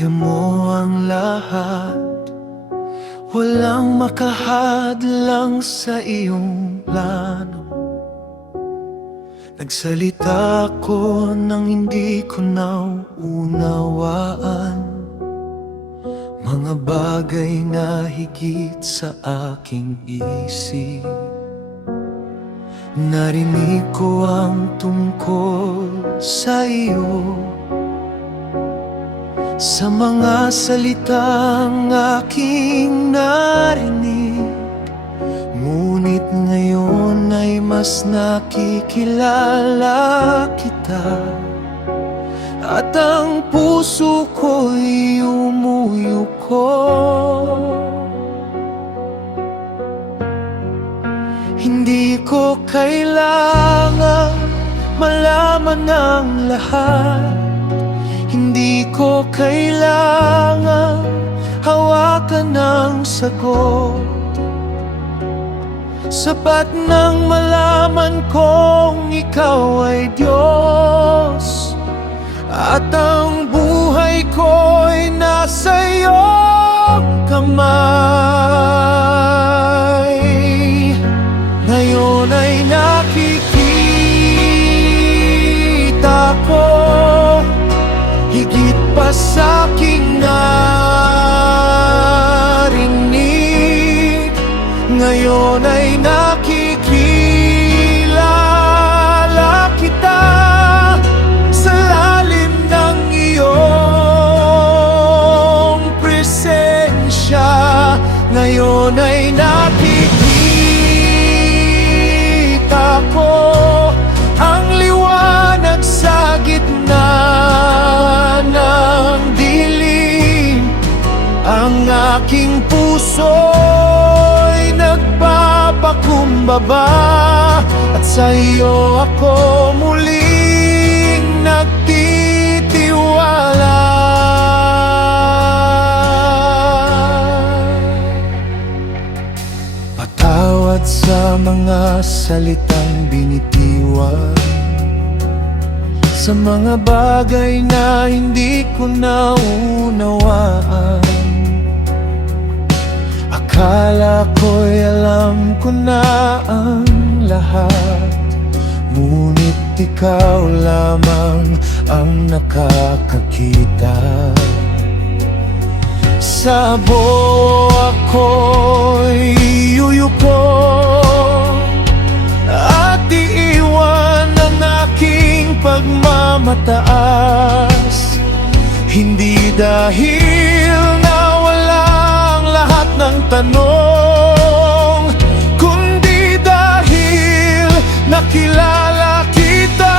Kaya mo ang lahat, walang makahadlang sa iyong plano. Nagsalita ko nang hindi ko naunawaan mga bagay na higit sa aking isip. Narinig ko ang tungkol sa iyo sa mga salitang aking narinig. Ngunit ngayon ay mas nakikilala kita, at ang puso ko'y umuyuko. Hindi ko kailangan malaman ang lahat, hindi ko kailangan hawakan ng sagot. Sapat nang malaman kong ikaw ay Diyos, at ang buhay ko'y nasa iyong kamay. Ngayon ay nakikita ko higit pa sa aking narinig. Ngayon ay nakikilala kita sa lalim ng iyong presensya. Ngayon ay nakikita ko ang liwanag sa gitna ng dilim. Ang aking puso'y nagpapakumbaba, at sa iyo ako muling nagtitiwala. Patawad sa mga salitang binitiwan, sa mga bagay na hindi ko naunawaan. Akala ko'y alam ko na ang lahat, ngunit ikaw lamang ang nakakakita. Sa buwa ako'y yuyuko at iiwan ang aking pagmamataas, hindi dahil nawalang lahat ng tanong, kundi dahil nakilala kita.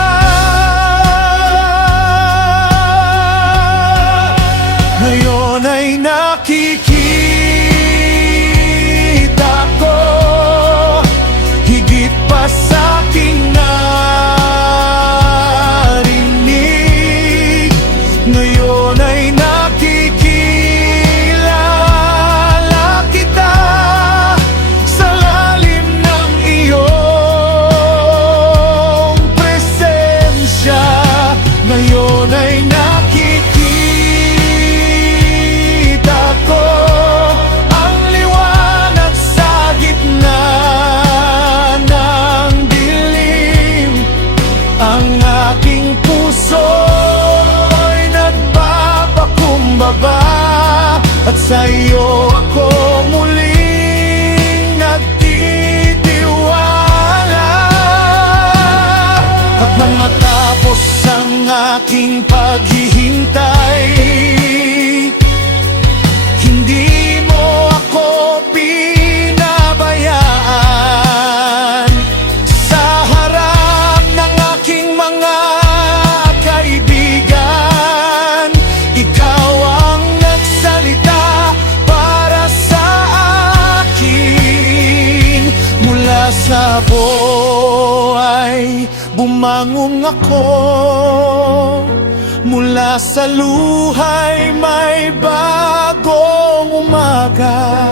Ngayon ay nakikita ko higit pa sa aking narinig. Ngayon ay nakikilala kita sa lalim ng iyong presensya. Ngayon ay nakikita ko ang liwanag sa gitna ng dilim. Ang aking puso'y nagpapakumbaba, at sa iyo ako muling nagtitiwala. At nang matapos ang aking paghihintay, hindi mo ako pinabayaan. Sa harap ng aking mga kaibigan, ikaw ang nagsalita para sa akin. Mula sa buhay bumangon ako, mula sa luhay may bagong umaga.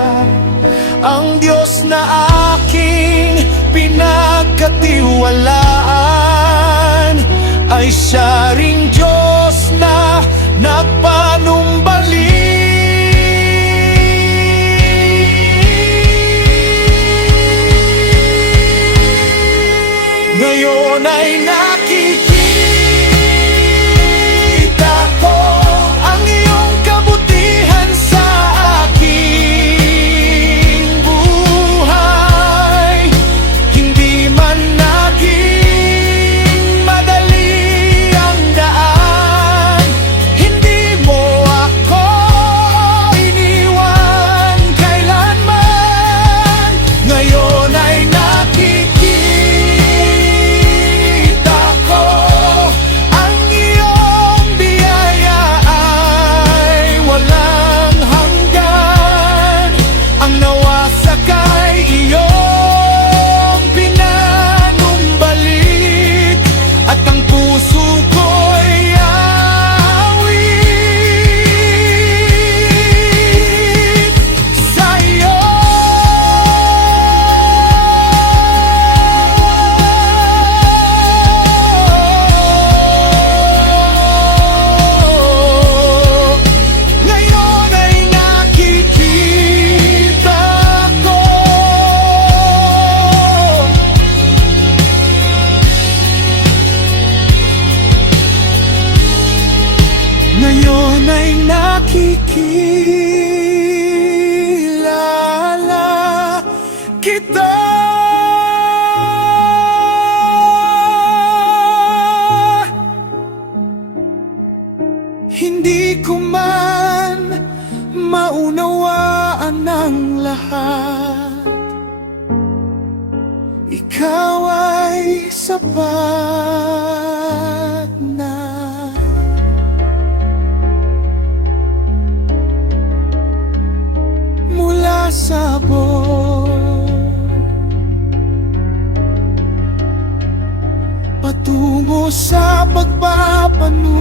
Ang Diyos na aking pinagkatiwalaan ay siya ring Diyos na nagpanumbalik makikilala kita. Hindi ko man maunawaan ang lahat, ikaw ay sapat na. Mula sa buwan patungo sa pagpapanumbalik,